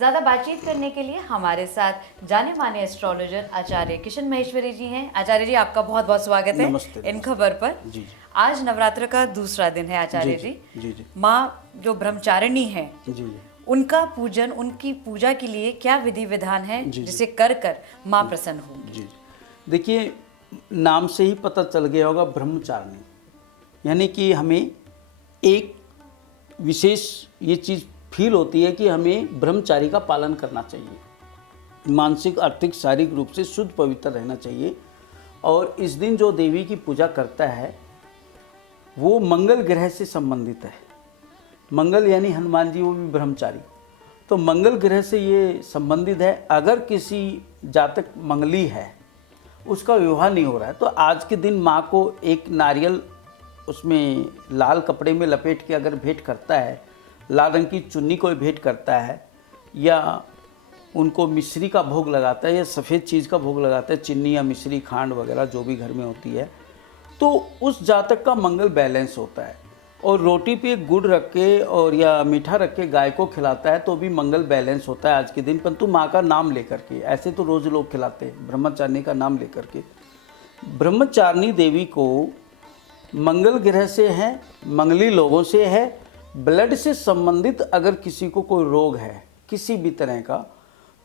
ज़्यादा बातचीत करने के लिए हमारे साथ जाने माने एस्ट्रोलॉजर आचार्य किशन महेश्वरी जी हैं। आचार्य जी, आपका बहुत बहुत स्वागत है नमस्ते, इन खबर पर। जी। आज नवरात्र का दूसरा दिन है आचार्य जी। जी। माँ जो ब्रह्मचारिणी हैं, जी। उनका पूजन, उनकी पूजा के लिए क्या विधि विधान है जिसे कर कर माँ प्रसन्न हो? जी। देखिए, नाम से ही पता चल गया होगा ब्रह्मचारिणी, यानी कि हमें एक विशेष ये चीज़ फील होती है कि हमें ब्रह्मचारी का पालन करना चाहिए। मानसिक, आर्थिक, शारीरिक रूप से शुद्ध पवित्र रहना चाहिए। और इस दिन जो देवी की पूजा करता है वो मंगल ग्रह से संबंधित है। मंगल यानी हनुमान जी, वो भी ब्रह्मचारी, तो मंगल ग्रह से ये संबंधित है। अगर किसी जातक मंगली है, उसका विवाह नहीं हो रहा है, तो आज के दिन माँ को एक नारियल उसमें लाल कपड़े में लपेट के अगर भेंट करता है, लाल रंग की चुन्नी को भेंट करता है, या उनको मिश्री का भोग लगाता है या सफ़ेद चीज़ का भोग लगाता है, चीनी या मिश्री, खांड वगैरह जो भी घर में होती है, तो उस जातक का मंगल बैलेंस होता है। और रोटी पे गुड़ रख के और या मीठा रख के गाय को खिलाता है तो भी मंगल बैलेंस होता है आज के दिन, परंतु माँ का नाम लेकर के। ऐसे तो रोज़ लोग खिलाते हैं, ब्रह्मचारिणी का नाम लेकर के। ब्रह्मचारिणी देवी को मंगल ग्रह से है, मंगली लोगों से है, ब्लड से संबंधित अगर किसी को कोई रोग है किसी भी तरह का,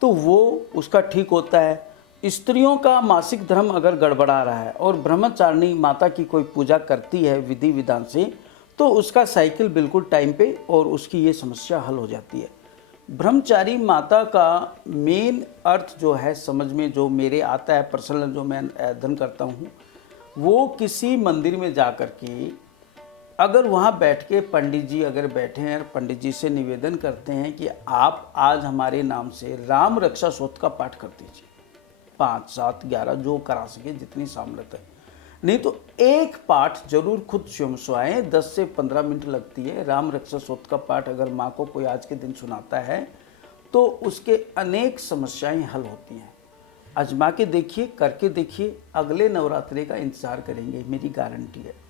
तो वो उसका ठीक होता है। स्त्रियों का मासिक धर्म अगर गड़बड़ा रहा है और ब्रह्मचारिणी माता की कोई पूजा करती है विधि विधान से, तो उसका साइकिल बिल्कुल टाइम पे और उसकी ये समस्या हल हो जाती है। ब्रह्मचारी माता का मेन अर्थ जो है, समझ में जो मेरे आता है पर्सनल, जो मैं अध्ययन करता हूँ, वो किसी मंदिर में जा कर के अगर वहाँ बैठ के पंडित जी अगर बैठे हैं, पंडित जी से निवेदन करते हैं कि आप आज हमारे नाम से राम रक्षा स्तोत्र का पाठ कर दीजिए, 5, 7, 11 जो करा सके, जितनी सामर्थ्य है। नहीं तो एक पाठ जरूर खुद स्वयं सुनाएं, 10 से 15 मिनट लगती है। राम रक्षा स्तोत्र का पाठ अगर माँ को कोई आज के दिन सुनाता है तो उसके अनेक समस्याएं हल होती हैं। आजमा के देखिए, करके देखिए, अगले नवरात्रि का इंतजार करेंगे, मेरी गारंटी है।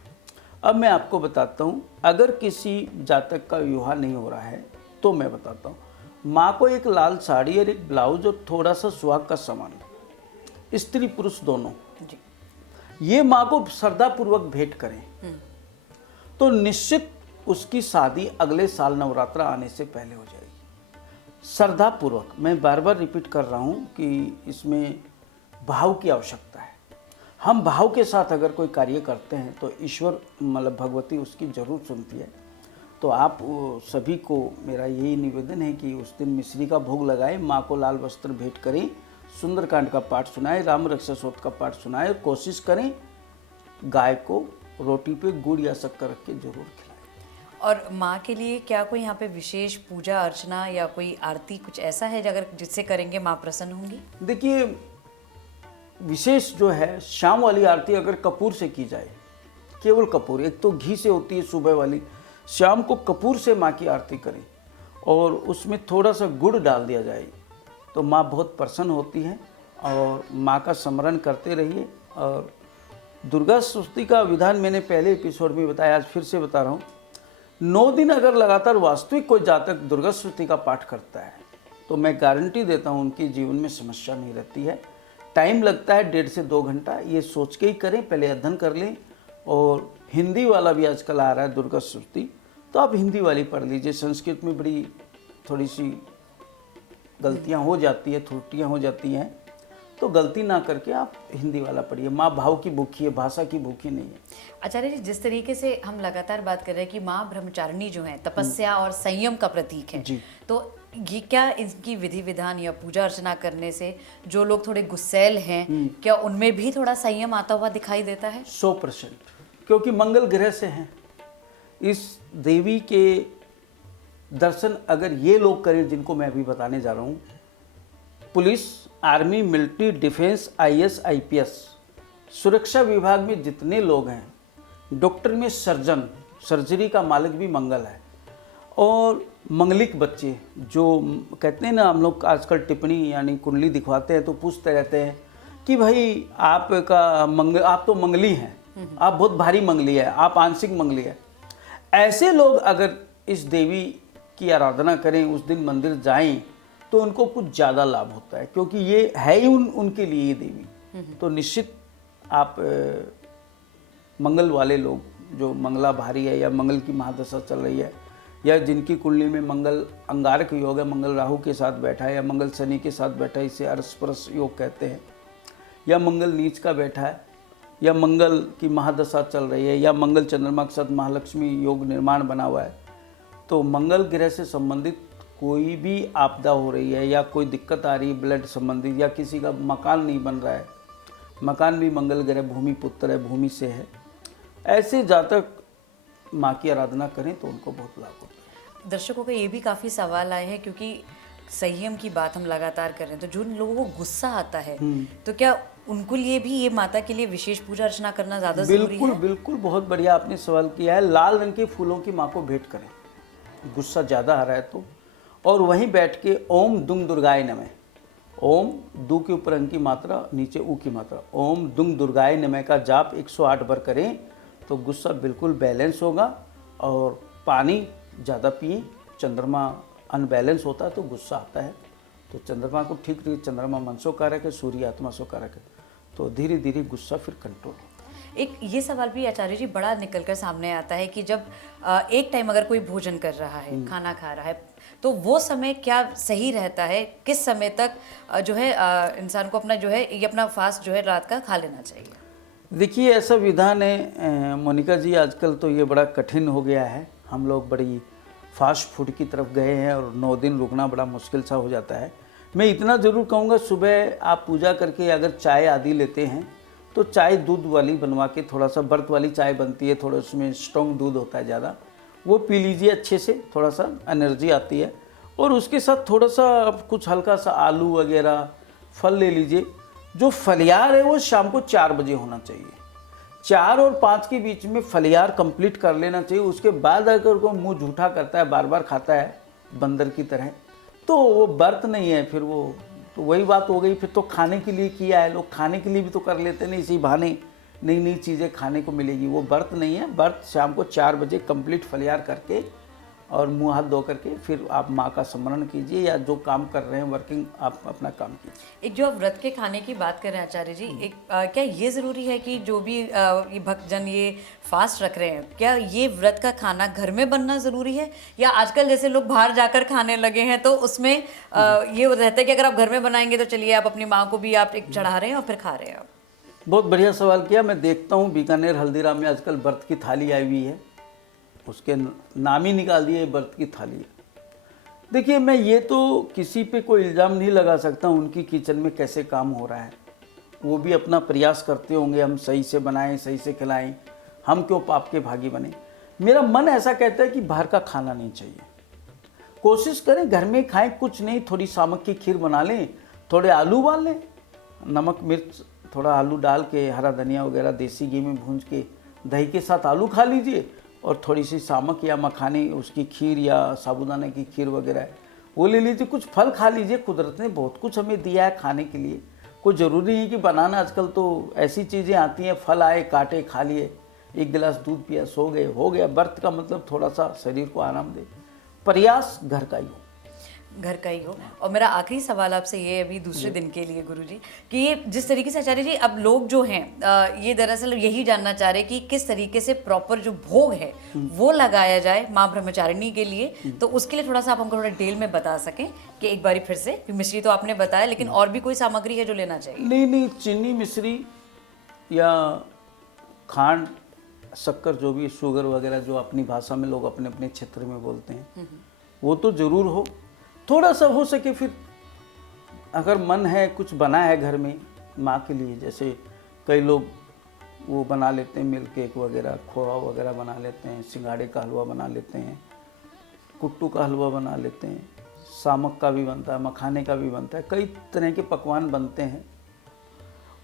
अब मैं आपको बताता हूँ, अगर किसी जातक का विवाह नहीं हो रहा है तो मैं बताता हूँ, माँ को एक लाल साड़ी और एक ब्लाउज और थोड़ा सा सुहाग का सामान, स्त्री पुरुष दोनों, ये माँ को श्रद्धापूर्वक भेंट करें तो निश्चित उसकी शादी अगले साल नवरात्र आने से पहले हो जाएगी। श्रद्धापूर्वक, मैं बार बार रिपीट कर रहा हूँ कि इसमें भाव की आवश्यकता है। हम भाव के साथ अगर कोई कार्य करते हैं तो ईश्वर, मतलब भगवती, उसकी ज़रूर सुनती है। तो आप सभी को मेरा यही निवेदन है कि उस दिन मिश्री का भोग लगाएं, माँ को लाल वस्त्र भेंट करें, सुंदरकांड का पाठ सुनाएं, राम रक्षा स्तोत्र का पाठ सुनाएं, और कोशिश करें गाय को रोटी पे गुड़ या शक्कर रख के जरूर खिलाएं। और माँ के लिए क्या कोई यहाँ पे विशेष पूजा अर्चना या कोई आरती कुछ ऐसा है अगर जिससे करेंगे माँ प्रसन्न होंगी? देखिए, विशेष जो है शाम वाली आरती अगर कपूर से की जाए, केवल कपूर, एक तो घी से होती है सुबह वाली, शाम को कपूर से माँ की आरती करें और उसमें थोड़ा सा गुड़ डाल दिया जाए तो माँ बहुत प्रसन्न होती है। और माँ का स्मरण करते रहिए। और दुर्गा स्तुति का विधान मैंने पहले एपिसोड में बताया, आज फिर से बता रहा हूँ। 9 दिन अगर लगातार वास्तविक कोई जातक दुर्गा स्तुति का पाठ करता है तो मैं गारंटी देता हूँ उनके जीवन में समस्या नहीं रहती है। टाइम लगता है 1.5 से 2 घंटा, ये सोच के ही करें, पहले अध्ययन कर लें। और हिंदी वाला भी आजकल आ रहा है दुर्गा स्तुति, तो आप हिंदी वाली पढ़ लीजिए। संस्कृत में बड़ी थोड़ी सी गलतियाँ हो जाती है, त्रुटियाँ हो जाती हैं, तो गलती ना करके आप हिंदी वाला पढ़िए। माँ भाव की भूखी है, भाषा की भूखी नहीं है। आचार्य जी, जिस तरीके से हम लगातार बात कर रहे हैं कि माँ ब्रह्मचारिणी जो है तपस्या और संयम का प्रतीक है, तो ये क्या इनकी विधि विधान या पूजा अर्चना करने से जो लोग थोड़े गुस्सैल हैं, क्या उनमें भी थोड़ा संयम आता हुआ दिखाई देता है? 100%, क्योंकि मंगल ग्रह से हैं। इस देवी के दर्शन अगर ये लोग करें जिनको मैं अभी बताने जा रहा हूँ, police, army, military, defence, IAS, IPS, सुरक्षा विभाग में जितने लोग हैं, डॉक्टर में सर्जन, सर्जरी का मालिक भी मंगल है। और मंगलिक बच्चे जो कहते हैं ना, हम लोग आजकल टिप्पणी यानी कुंडली दिखवाते हैं तो पूछते रहते हैं कि भाई आपका आप तो मंगली हैं, आप बहुत भारी मंगली है, आप आंशिक मंगली है। ऐसे लोग अगर इस देवी की आराधना करें, उस दिन मंदिर जाएं, तो तो उनको कुछ ज़्यादा लाभ होता है, क्योंकि ये है ही उनके लिए ये देवी। तो निश्चित आप मंगल वाले लोग जो मंगला भारी है या मंगल की महादशा चल रही है या जिनकी कुंडली में मंगल अंगारक योग है, मंगल राहु के साथ बैठा है या मंगल शनि के साथ बैठा है, इसे अरसपरस योग कहते हैं, या मंगल नीच का बैठा है या मंगल की महादशा चल रही है या मंगल चंद्रमा के साथ महालक्ष्मी योग निर्माण बना हुआ है, तो मंगल ग्रह से संबंधित कोई भी आपदा हो रही है या कोई दिक्कत आ रही है ब्लड संबंधित, या किसी का मकान नहीं बन रहा है, मकान भी मंगल ग्रह भूमि पुत्र है, भूमि से है, ऐसे जातक माँ की आराधना करें तो उनको बहुत लाभ होता है। दर्शकों का ये भी काफ़ी सवाल आए हैं, क्योंकि संयम की बात हम लगातार कर रहे हैं, तो जो लोगों को गुस्सा आता है तो क्या उनको लिए भी ये माता के लिए विशेष पूजा अर्चना करना ज़्यादा जरूरी बिल्कुल है? बिल्कुल, बहुत बढ़िया आपने सवाल किया है। लाल रंग के फूलों की माँ को भेंट करें, गुस्सा ज़्यादा आ रहा है तो, और वहीं बैठ के ओम दुंग दुर्गाय नमः, ओम दू के ऊपर अंग की मात्रा, नीचे ऊ की मात्रा, ओम दुंग दुर्गाय नमः का जाप 108 बार करें तो गुस्सा बिल्कुल बैलेंस होगा। और पानी ज़्यादा पिए, चंद्रमा अनबैलेंस होता है तो गुस्सा आता है, तो चंद्रमा को ठीक रखिए, चंद्रमा मन सो कारक है, सूर्य आत्मा सो कारक है, तो धीरे धीरे गुस्सा फिर कंट्रोल हो। एक ये सवाल भी आचार्य जी बड़ा निकलकर सामने आता है कि जब एक टाइम अगर कोई भोजन कर रहा है, खाना खा रहा है, तो वो समय क्या सही रहता है, किस समय तक जो है इंसान को अपना जो है ये अपना फास्ट जो है रात का खा लेना चाहिए? देखिए ऐसा विधान है मोनिका जी, आजकल तो ये बड़ा कठिन हो गया है, हम लोग बड़ी फास्ट फूड की तरफ गए हैं और 9 दिन रुकना बड़ा मुश्किल सा हो जाता है। मैं इतना ज़रूर कहूँगा, सुबह आप पूजा करके अगर चाय आदि लेते हैं तो चाय दूध वाली बनवा के, थोड़ा सा बर्त वाली चाय बनती है, थोड़ा उसमें स्ट्रॉन्ग दूध होता है ज़्यादा, वो पी लीजिए अच्छे से, थोड़ा सा एनर्जी आती है। और उसके साथ थोड़ा सा कुछ हल्का सा आलू वगैरह फल ले लीजिए। जो फलियार है वो शाम को 4 बजे होना चाहिए, 4 और 5 के बीच में फलियार कंप्लीट कर लेना चाहिए। उसके बाद अगर कोई मुंह झूठा करता है, बार बार खाता है बंदर की तरह, तो वो व्रत नहीं है, फिर वो तो वही बात हो गई, फिर तो खाने के लिए किया है, लोग खाने के लिए भी तो कर लेते नहीं, इसी बहाने नई नई चीज़ें खाने को मिलेगी, वो व्रत नहीं है। व्रत शाम को 4 बजे कंप्लीट फलियार करके और मुंह हाथ धो करके फिर आप माँ का स्मरण कीजिए, या जो काम कर रहे हैं वर्किंग आप अपना काम कीजिए। एक जो आप व्रत के खाने की बात कर रहे हैं आचार्य जी, एक क्या ये ज़रूरी है कि जो भी ये भक्तजन ये फास्ट रख रहे हैं, क्या ये व्रत का खाना घर में बनना ज़रूरी है, या आजकल जैसे लोग बाहर जाकर खाने लगे हैं तो उसमें ये रहता है कि अगर आप घर में बनाएंगे तो चलिए आप अपनी माँ को भी आप एक चढ़ा रहे हैं और फिर खा रहे हैं आप? बहुत बढ़िया सवाल किया। मैं देखता हूँ बीकानेर हल्दीराम में आजकल व्रत की थाली आई हुई है, उसके नाम ही निकाल दिए व्रत की थाली है। देखिए मैं ये तो किसी पे कोई इल्ज़ाम नहीं लगा सकता, उनकी किचन में कैसे काम हो रहा है, वो भी अपना प्रयास करते होंगे हम सही से बनाएं, सही से खिलाएं, हम क्यों पाप के भागी बने। मेरा मन ऐसा कहता है कि बाहर का खाना नहीं चाहिए, कोशिश करें घर में खाएं, कुछ नहीं थोड़ी सामक की खीर बना लें, थोड़े आलू उबाल लें, नमक मिर्च थोड़ा आलू डाल के, हरा धनिया वगैरह देसी घी में भूंज के दही के साथ आलू खा लीजिए, और थोड़ी सी सामक या मखाने उसकी खीर या साबूदाना की खीर वगैरह है वो ले लीजिए, कुछ फल खा लीजिए। कुदरत ने बहुत कुछ हमें दिया है खाने के लिए, कोई ज़रूरी नहीं कि बनाना, आजकल तो ऐसी चीज़ें आती हैं, फल आए काटे खा लिए, 1 गिलास दूध पिया सो गए, हो गया। व्रत का मतलब थोड़ा सा शरीर को आराम दे, प्रयास घर का ही हो, घर का ही हो। और मेरा आखिरी सवाल आपसे ये अभी दूसरे दिन के लिए गुरुजी, कि ये जिस तरीके से आचार्य जी अब लोग जो हैं ये दरअसल यही जानना चाह रहे हैं कि किस तरीके से प्रॉपर जो भोग है वो लगाया जाए माँ ब्रह्मचारिणी के लिए, तो उसके लिए थोड़ा सा आप हमको थोड़ा डिटेल में बता सकें कि एक बारी फिर से, मिश्री तो आपने बताया, लेकिन और भी कोई सामग्री है जो लेना चाहिए? नहीं, चीनी मिश्री या खांड शक्कर, जो भी शुगर वगैरह जो अपनी भाषा में लोग अपने अपने क्षेत्र में बोलते हैं, वो तो ज़रूर हो। थोड़ा सा हो सके फिर अगर मन है, कुछ बना है घर में माँ के लिए, जैसे कई लोग वो बना लेते हैं मिल्क केक वगैरह, खोआ वगैरह बना लेते हैं, सिंगाड़े का हलवा बना लेते हैं, कुट्टू का हलवा बना लेते हैं, सामक का भी बनता है, मखाने का भी बनता है, कई तरह के पकवान बनते हैं,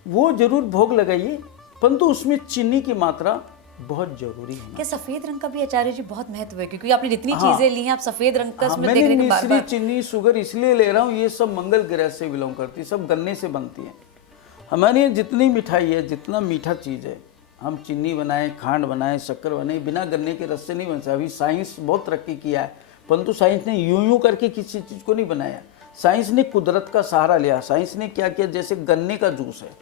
वो ज़रूर भोग लगाइए, परंतु उसमें चीनी की मात्रा बहुत जरूरी है। क्या सफेद रंग का भी आचार्य जी बहुत महत्व है, क्योंकि आपने जितनी चीजें ली हैं आप सफेद रंग का उसमें देख रहे हैं मिश्री, चीनी, शुगर इसलिए ले रहा हूँ, ये सब मंगल ग्रह से बिलोंग करती है, सब गन्ने से बनती है। हमारे यहाँ जितनी मिठाई है, जितना मीठा चीज़ है, हम चीनी बनाए, खांड बनाए, शक्कर बनाए, बिना गन्ने के रस से नहीं बन सकता। अभी साइंस बहुत तरक्की किया है, परंतु साइंस ने यूं करके किसी चीज़ को नहीं बनाया। साइंस ने कुदरत का सहारा लिया। साइंस ने क्या किया, जैसे गन्ने का जूस है,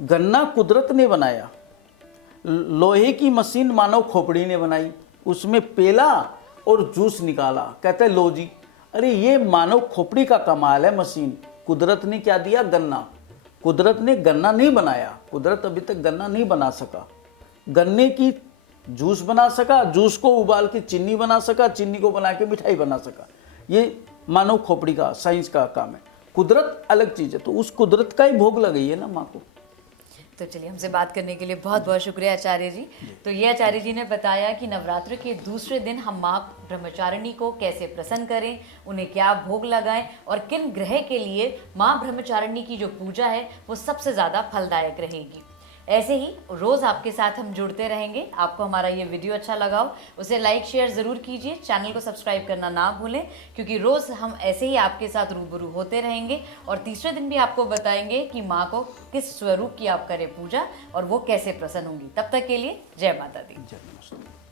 गन्ना कुदरत ने बनाया, लोहे की मशीन मानव खोपड़ी ने बनाई, उसमें पेला और जूस निकाला, कहते हैं लो जी। अरे ये मानव खोपड़ी का कमाल है मशीन। कुदरत ने क्या दिया, गन्ना। कुदरत ने गन्ना नहीं बनाया, कुदरत अभी तक गन्ना नहीं बना सका। गन्ने की जूस बना सका, जूस को उबाल के चीनी बना सका, चीनी को बना के मिठाई बना सका। ये मानव खोपड़ी का, साइंस का काम है। कुदरत अलग चीज है, तो उस कुदरत का ही भोग लगाई है ना माँ को। तो चलिए, हमसे बात करने के लिए बहुत बहुत शुक्रिया आचार्य जी। तो ये आचार्य जी ने बताया कि नवरात्र के दूसरे दिन हम माँ ब्रह्मचारिणी को कैसे प्रसन्न करें, उन्हें क्या भोग लगाएं और किन ग्रह के लिए माँ ब्रह्मचारिणी की जो पूजा है वो सबसे ज़्यादा फलदायक रहेगी। ऐसे ही रोज़ आपके साथ हम जुड़ते रहेंगे। आपको हमारा ये वीडियो अच्छा लगा हो उसे लाइक शेयर ज़रूर कीजिए, चैनल को सब्सक्राइब करना ना भूलें, क्योंकि रोज़ हम ऐसे ही आपके साथ रूबरू होते रहेंगे और तीसरे दिन भी आपको बताएंगे कि माँ को किस स्वरूप की आप करें पूजा और वो कैसे प्रसन्न होंगी। तब तक के लिए जय माता दी। जय नमस्ते।